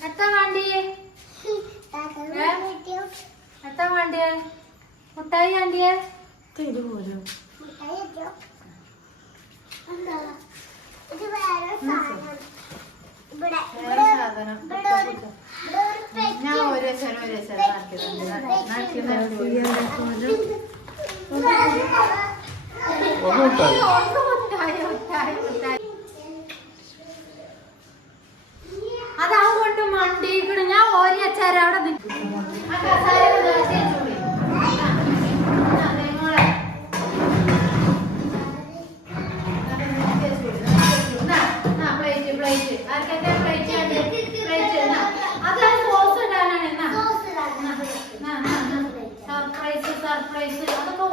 എത്താ വേണ്ടിയേ എത്താ വേണ്ടിയേ മുട്ടായി വേണ്ടിയേ ഇത് പോലും വേറെ സാധനം ഞാൻ ഓരോ ചെറു ഓരോ ചെറു നാക്കി അതാ കൊണ്ട് മണ്ടിക്കണ് ഞാൻ ഓരി അച്ചാര അവിടെ നിൽക്കും ആ കസാര തേച്ചോളി അതെ മോളെ പ്ലേറ്റ് പ്ലേറ്റ് ആർക്കൊക്കെ പ്ലേറ്റ് പ്ലേറ്റ് ഞാൻ ഓരി ഇടാനാണ് അവിടെ സർപ്രൈസ് അതൊക്കെ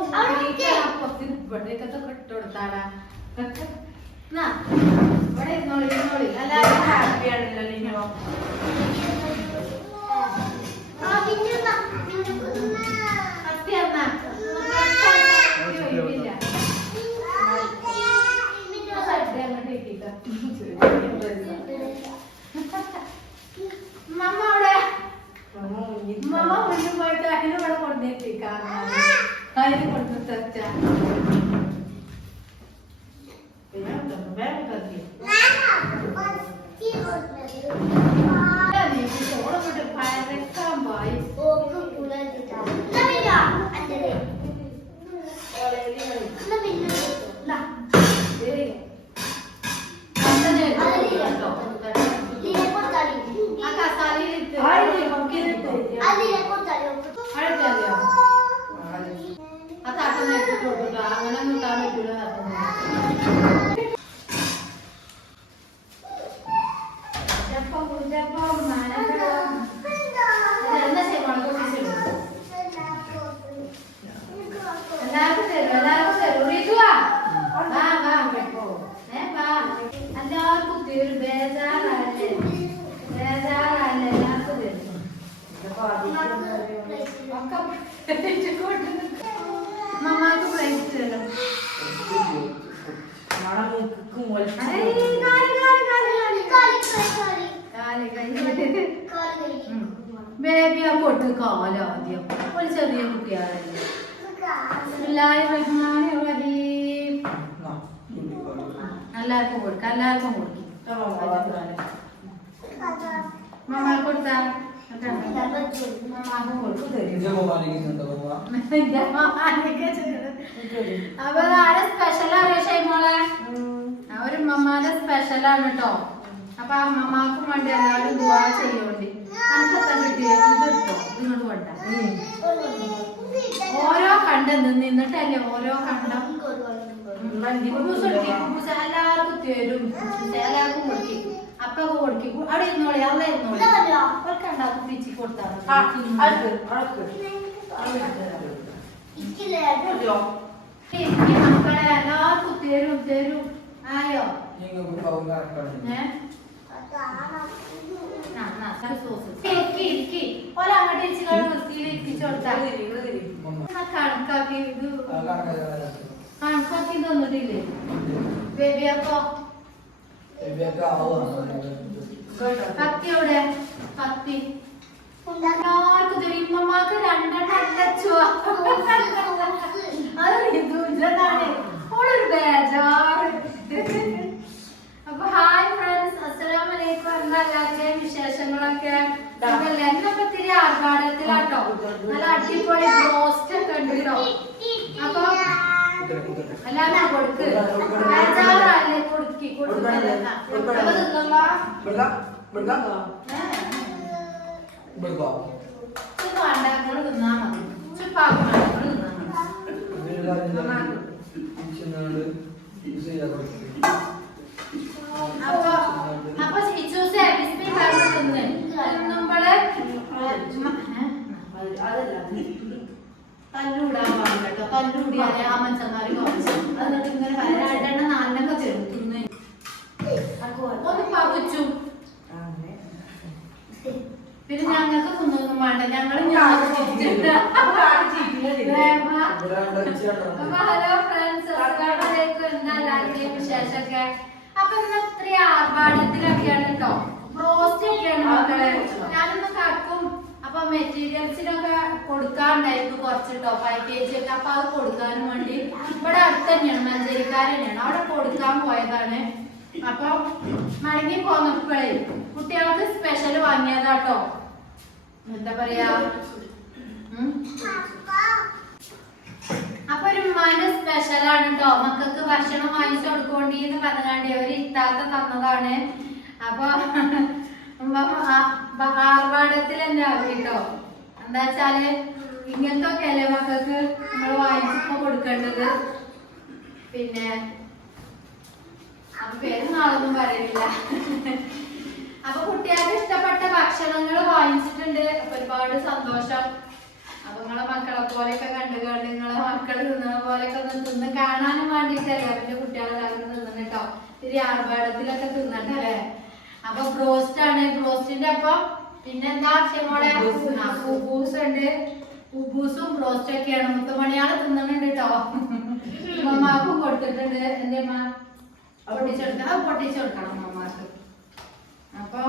ഇവിടേക്കൊക്കെ ഇട്ട് കൊടുത്താടാ ഇവിടെ ഇരുന്നോളി ഇരുന്നോളി. എല്ലാവരും ഹാപ്പി ആണല്ലോ ഇനിയോ സത്യം എന്നാ ഒഴിവില്ല സദ്യ അങ്ങോട്ട് ഇട്ടിട്ടോ മമ്മ അവിടെ മമ്മ മുന്നിൽ പോയിട്ട് അതിന് ഇവിടെ കൊണ്ടുവന്നിട്ടിരിക്കാം അതിന് കൊണ്ടു തച്ച ഓളങ്ങോട്ട് പരക്കാൻ പോയി ആ കസാലയിലിട്ട് അഴുക്കാതെയോ ആ തട്ടം എടുത്തിട്ട് കൊടുത്തിട്ടോ അങ്ങനെ നിൽക്കാൻ പറ്റൂല കുഞ്ചപ്പം കുഞ്ചപ്പം മാനന്തരം എന്താ ചെയ്യണം കുട്ടിച്ചിടും എല്ലാവർക്കും തരും എല്ലാവർക്കും തരും റീതുവാ വാ വാ വെക്കോ ഏ വാ എല്ലാവർക്കും തരും ബേജാറല്ലേ ബേജാറല്ലേ എല്ലാവർക്കും തരും ഒക്കെ മമ്മാക്ക് പ്രൈസ് തരും അരേ, കാൽ, കാൽ, കാൽ, കാൽ. കാൽ, കൈ. ഉം. ബേബി ആ പൊട്ട് കാല ആദ്യം ഒരു ചെറിയ കുട്ടിയാണല്ലേ ബിസ്മില്ലാഹിർ റഹ്മാനിർ റഹീം എല്ലാവർക്കും കൊടുക്കാം. എല്ലാവർക്കും കൊടുക്കും മമ്മ കൊടുത്താ? അപ്പൊ ആരെ സ്പെഷ്യൽ അറിയാ മോളെ? ആ ഒരു മമ്മാന്റെ സ്പെഷ്യലാണ് കേട്ടോ അപ്പൊ ആ മമ്മാക്കും വേണ്ടി എല്ലാവരും ദുവാ ചെയ്യോണ്ടി. നമുക്കെത്താൻ കിട്ടിയ ഇത് വേണ്ട ഓരോ കണ്ടം നിന്ന് നിന്നിട്ടല്ലേ ഓരോ കണ്ടം? അപ്പൊ കൊടുക്കി കുബൂസ് എല്ലാവർക്കും തരും. കുബൂസ് എല്ലാവർക്കും കൊടുക്കി. അപ്പൊക്കെ കൊടുക്കി. അവിടെ ഇരുന്നോളി അവിടെ ഇരുന്നോളി. അവർക്ക് ഉണ്ടാക്കും പിച്ചി കൊടുത്താൽ മക്കളെ എല്ലാവർക്കും തരും തരും. ആയോ? ഏ? കണക്കാക്കി ഇത് കണക്കാക്കി തന്നിട്ടില്ലേ ബേബി അപ്പൊ കത്തി എവിടെ കത്തി എല്ലാവർക്കും തരും ഇമ്മമാക്ക് രണ്ടെണ്ണം അത് ഋതുജനാണ് ഓളൊരു ബേജാറ് അപ്പൊ ഹായ് ഫ്രണ്ട്സ് അസ്സലാമു അലൈക്കും എന്താ എല്ലാവരുടെയും വിശേഷങ്ങളൊക്കെ സുഖല്ലേ? എന്നൊക്കെ ഇത്തിരി ആർഭാടത്തിലാട്ടോ. നല്ല അടിപൊളി റോസ്റ്റ് ഒക്കെ ഉണ്ട് കേട്ടോ അപ്പൊ എല്ലാവരും കൊടുക്ക്. ബേജാറല്ലേ കൊടുക്കി കൊടുക്കല്ലേ അപ്പൊ അപ്പൊ ഇച്ചൂസേ ബിസ്മി പറഞ്ഞു തിന്ന് തല്ലൂടാൻ പാടില്ല കേട്ടോ. തല്ലൂടിയാലേ ആ മനുഷ്യന്മാര് കുറച്ച് എന്നിട്ട് ഇങ്ങനെ രണ്ടെണ്ണം നാലിനൊക്കെ തരും. തിന്ന് ഒന്ന് പകുച്ചു. പിന്നെ ഞങ്ങൾക്ക് തിന്നൊന്നും വേണ്ട. ഞങ്ങൾ അപ്പൊ ഹലോ ഫ്രണ്ട്സ് എല്ലാവരുടെയും വിശേഷമൊക്കെ? അപ്പൊ ഇന്ന് ഇത്രയും ആർഭാടത്തിലൊക്കെയാണ് കേട്ടോ ഞാനൊന്ന് കടക്കും അപ്പൊ മെറ്റീരിയൽസിനൊക്കെ കൊടുക്കാണ്ടായിരുന്നു കുറച്ചിട്ടോ പാക്കേജ് ഒക്കെ. അപ്പൊ അത് കൊടുക്കാനും വേണ്ടി ഇവിടെ അടുത്ത് തന്നെയാണ് മഞ്ചേരിക്കാർ തന്നെയാണ് അവിടെ കൊടുക്കാൻ പോയതാണ്. അപ്പൊ മടങ്ങി പോന്നപ്പോഴേ കുട്ടികൾക്ക് സ്പെഷ്യൽ വാങ്ങിയതാട്ടോ. എന്താ പറയാ? അപ്പൊ ഒരു ഉമ്മാന്റെ സ്പെഷ്യലാണ് കേട്ടോ മക്കൾക്ക് ഭക്ഷണം വാങ്ങിച്ചു കൊടുക്കോണ്ടി എന്ന് പറഞ്ഞാണ്ട് അവർ ഇത്താത്ത തന്നതാണ്. അപ്പൊ ആർഭാടത്തിൽ തന്നെ കേട്ടോ എന്താ വെച്ചാൽ ഇങ്ങനത്തെ ഒക്കെ അല്ലേ മക്കൾക്ക് നമ്മൾ വാങ്ങിച്ചപ്പോ കൊടുക്കേണ്ടത്? പിന്നെ അപ്പൊ പേര് നാളൊന്നും പറയുന്നില്ല അപ്പൊ കുട്ടികൾക്ക് ഇഷ്ടപ്പെട്ട ഭക്ഷണങ്ങൾ വാങ്ങിച്ചിട്ടുണ്ട്. ഒരുപാട് സന്തോഷം. അപ്പൊ നിങ്ങളെ മക്കളെ പോലെയൊക്കെ കണ്ടു കണ്ട് നിങ്ങളെ മക്കൾ തിന്നണ പോലെയൊക്കെ ഒന്ന് തിന്ന് കാണാനും വേണ്ടിട്ടല്ലേ. അവന്റെ കുട്ടികളെല്ലാവരും തിന്നണം കേട്ടോ. ആർഭാടത്തിലൊക്കെ തിന്നണ്ടല്ലേ അപ്പൊ ബ്രോസ്റ്റ് ആണ്. ബ്രോസ്റ്റിന്റെ അപ്പം പിന്നെന്താ ചെമ്മോടെ ഉബൂസ്. ഉണ്ട് ഉബൂസും ബ്രോസ്റ്റ് ഒക്കെയാണ്. മുത്തുമണിയാൾ തിന്നുന്നുണ്ട് കേട്ടോ മമ്മാക്കും കൊടുത്തിട്ടുണ്ട്. എന്റെ അമ്മ പൊട്ടിച്ചു അത് പൊട്ടിച്ചെടുക്കണം മമ്മാക്ക് അപ്പൊ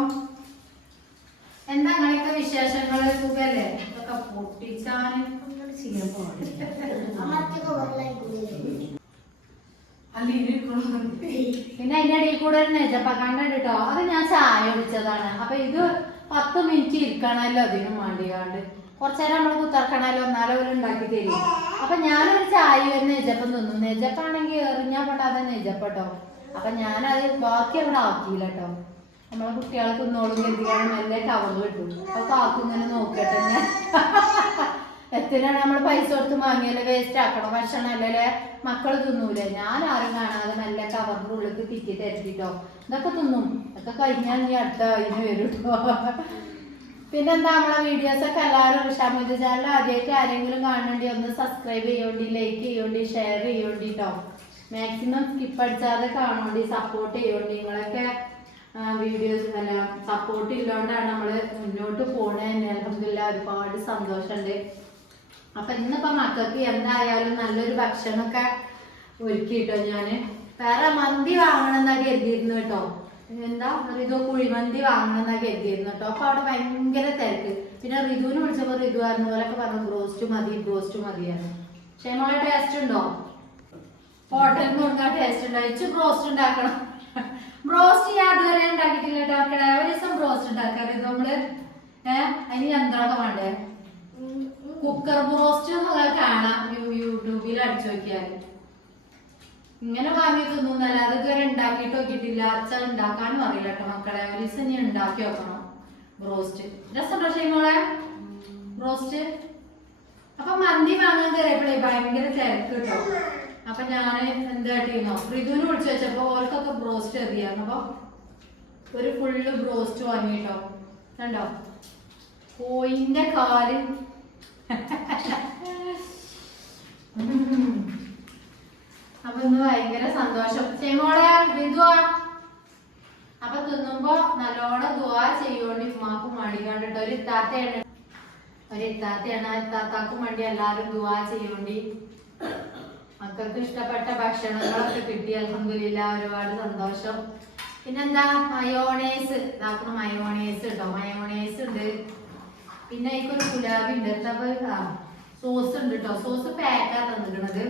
എന്താ അങ്ങനെയൊക്കെ വിശേഷങ്ങൾ? സുഖല്ലേ? ഇതൊക്കെ പൊട്ടിച്ചാന് ചെയ്യാൻ പിന്നെ അതിന്റെ ഇടയിൽ കൂടെ ഒരു നെജപ്പ കണ്ടിട്ടോ അത് ഞാൻ ചായ കുടിച്ചതാണ്. അപ്പൊ ഇത് പത്ത് മിനിറ്റ് ഇരിക്കണല്ലോ അതിനും വേണ്ടിയാണ്ട്. കുറച്ചേരം നമ്മൾ കുത്തർക്കണല്ലോ എന്നാലും അവർ ഉണ്ടാക്കി തരും. അപ്പൊ ഞാനൊരു ചായ ഒരു നെജപ്പം തിന്നു. നെജപ്പാണെങ്കിൽ എറിഞ്ഞാ പെട്ടാതെ നെജപ്പട്ടോ. അപ്പൊ ഞാനത് ബാക്കി അവിടെ ആക്കിയില്ല കേട്ടോ നമ്മളെ കുട്ടികളെ തിന്നോളും കരുതിയാണ് നല്ല കവർ കിട്ടും. അപ്പൊ കാക്കും ഇങ്ങനെ നോക്കട്ടെ ഞാൻ. എത്തിനാണ് നമ്മൾ പൈസ കൊടുത്ത് വാങ്ങിയല്ലേ വേസ്റ്റ് ആക്കണം? ഭക്ഷണം അല്ലല്ലേ? മക്കൾ തിന്നൂലേ? ഞാൻ ആരും കാണാതെ നല്ല കവറിന്റെ ഉള്ളിൽ തിക്കി തരത്തിട്ടോ. ഇതൊക്കെ തിന്നും. ഇതൊക്കെ കഴിഞ്ഞാൽ നീ അടുത്ത കഴിഞ്ഞ് വരും പിന്നെന്താ നമ്മളെ വീഡിയോസ് ഒക്കെ എല്ലാവരും ഷമിത് ചാനൽ ആദ്യമായിട്ട് ആരെങ്കിലും കാണണ്ടി ഒന്ന് സബ്സ്ക്രൈബ് ചെയ്യോണ്ടി ലൈക്ക് ചെയ്യോണ്ടി ഷെയർ ചെയ്യോണ്ടി കേട്ടോ മാക്സിമം സ്കിപ്പ് അടിച്ചാതെ കാണോണ്ടി സപ്പോർട്ട് ചെയ്യോണ്ടി. നിങ്ങളൊക്കെ വീഡിയോസ് അല്ല സപ്പോർട്ട് ഇല്ലാണ്ടാണ് നമ്മൾ മുന്നോട്ട് പോണേ. അലഹമില്ല ഒരുപാട് സന്തോഷമുണ്ട് അപ്പൊ ഇന്നിപ്പോ മക്കൾക്ക് എന്തായാലും നല്ലൊരു ഭക്ഷണമൊക്കെ ഒരുക്കിട്ടോ ഞാൻ. വേറെ മന്തി വാങ്ങണം എന്നാ കരുതിയിരുന്നു കേട്ടോ. എന്താ? റിതു കുഴിമന്തി വാങ്ങണം എന്നാ കരുതിയിരുന്നു കേട്ടോ. അപ്പൊ അവിടെ ഭയങ്കര തിരക്ക്. പിന്നെ റിതുവിനെ വിളിച്ചപ്പോ റിതു ആയിരുന്നു പോലൊക്കെ പറഞ്ഞു ബ്രോസ്റ്റ് മതി ബ്രോസ്റ്റ് മതിയാണ് പക്ഷെ ടേസ്റ്റ് ഉണ്ടോ? ഹോട്ടലിൽ കൊടുക്കാൻ ടേസ്റ്റ് ഉണ്ടോ? ഇച്ച് ബ്രോസ്റ്റ് ഉണ്ടാക്കണം. ബ്രോസ്റ്റ് ഞാൻ അതുവരെ ഉണ്ടാക്കിയിട്ടില്ല കേട്ടോ. ഒരു ദിവസം ബ്രോസ്റ്റ് ഉണ്ടാക്കാറ് നമ്മൾ ഏഹ് അതിന് യന്ത്രമൊക്കെ വേണ്ടേ? കുക്കർ ബ്രോസ്റ്റ് എന്നുള്ളത് കാണാം. യൂട്യൂബിൽ അടിച്ചു നോക്കിയാൽ ഇങ്ങനെ വാങ്ങി തിന്നുന്നല്ല അത് ഇതുവരെ ഉണ്ടാക്കിയിട്ട് നോക്കിയിട്ടില്ല. അച്ഛൻ ഉണ്ടാക്കാനും അറിയില്ല കേട്ടോ മക്കളെ. ഒരു ദിവസം ഞാൻ ഉണ്ടാക്കി വെക്കണം ബ്രോസ്റ്റ് രസമുണ്ടോ ഷെയ്മോളെ? ബ്രോസ്റ്റ് അപ്പൊ മന്തി വാങ്ങാൻ കയറിയപ്പോഴേ ഭയങ്കര തിരക്ക് കേട്ടോ. അപ്പൊ ഞാൻ എന്തായിട്ടീന്നോ ഋതുവിന് വിളിച്ചു വെച്ചപ്പോ ഓർക്കൊക്കെ ബ്രോസ്റ്റ് എറിയാന്ന് അപ്പൊ ഒരു ഫുള്ള് ബ്രോസ്റ്റ് വാങ്ങിട്ടോ കണ്ടോ? കോയിന്റെ കാൽ. അപ്പൊ ഇന്ന് ഭയങ്കര സന്തോഷം. ചേമോളെ ഋതുവാ അപ്പൊ തിന്നുമ്പോ നല്ലോണം ദുവാ ചെയ്യോണ്ട് ഉമ്മാക്കും മടി കണ്ടിട്ട് ഒരു ഇത്താത്തയാണ്. ഒരു ഇത്താത്തയാണ്. ആ ഇത്താത്താക്കും വേണ്ടി എല്ലാരും ദുവാ ചെയ്യോണ്ടി. മക്കൾക്ക് ഇഷ്ടപ്പെട്ട ഭക്ഷണങ്ങളൊക്കെ കിട്ടി. അലഹമില്ല ഒരുപാട് സന്തോഷം. പിന്നെന്താ? മയോണേസ്. ഇതാക്കണം മയോണേസ് കേട്ടോ മയോണേസ് ഉണ്ട്. പിന്നെ അതിക്കൊരു ഗുലാബി ഉണ്ട്. എന്താ സോസ് ഉണ്ട് കേട്ടോ സോസ് പാക്കാ തന്നിട്ടുണ്ട്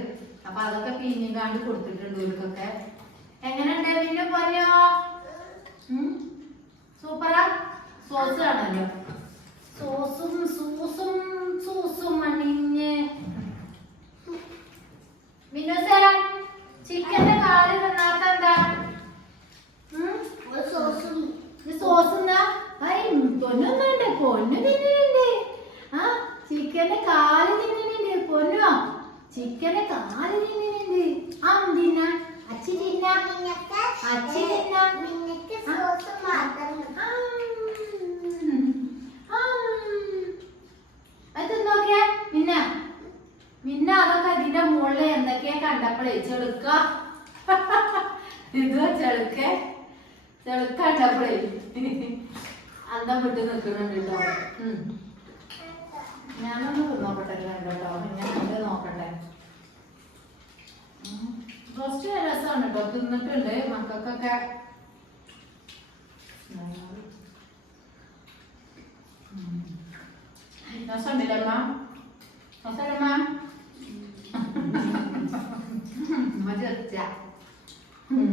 അപ്പൊ അതൊക്കെ പിന്നിങ്ങാണ്ട് കൊടുത്തിട്ടുണ്ട് ഇവർക്കൊക്കെ. എങ്ങനെയുണ്ട്? പിന്നെ പറഞ്ഞോ സൂപ്പറാ സോസ് ആണല്ലോ. സോസും സൂസും സൂസും മണിഞ്ഞ്. മിനുസേ ചിക്കന്റെ കാൽ തിന്നാത്ത എന്താ ഉം? ഇത് സോസ് എന്താ ഐ പൊന്നൊന്നുണ്ട് പൊന്നു തിന്നുന്നുണ്ട് ആ ചിക്കന്റെ കാൽ തിന്നുന്നുണ്ട് പൊന്നോ ചിക്കന്റെ കാൽ തിന്നുന്നുണ്ട് ആ തിന്ന അച്ചി തിന്ന അച്ചി തിന്ന അത് നോക്കിയേ മിന്ന മിന്ന അതൊക്കെ ഇതിന്റെ മുകളിൽ കണ്ടപ്പോഴേ ചെളുക്ക. ഇത് ചെളുക്ക. ചെളുക്ക കണ്ടപ്പോഴേ അന്തം വിട്ട് നിൽക്കുന്നുണ്ട് കേട്ടോ. ഞാനൊന്ന് നോക്കട്ടെ കേട്ടോ. ഞാൻ നോക്കട്ടെ. റോസ്റ്റ് രസമാണ് കേട്ടോ. തിന്നിട്ടുണ്ട് മക്കൾക്കൊക്കെ. അമ്മ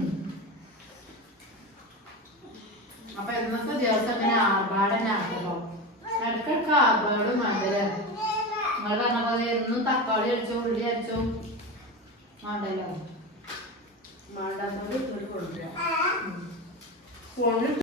അപ്പൊ ഇന്നത്തെ ദിവസം ഇങ്ങനെ ആർഭാടനാക്കലോ ഇടക്കിടക്ക് ആർഭാടും മധുര നിങ്ങൾ പറഞ്ഞ പോലെ എന്നും തക്കാളി അടിച്ചോ ഉള്ളി അടിച്ചോ? വേണ്ടല്ലോ. മാണ്ടാത്തോട് ഇങ്ങോട്ട് കൊണ്ടുവരാം. ഫോണിൽ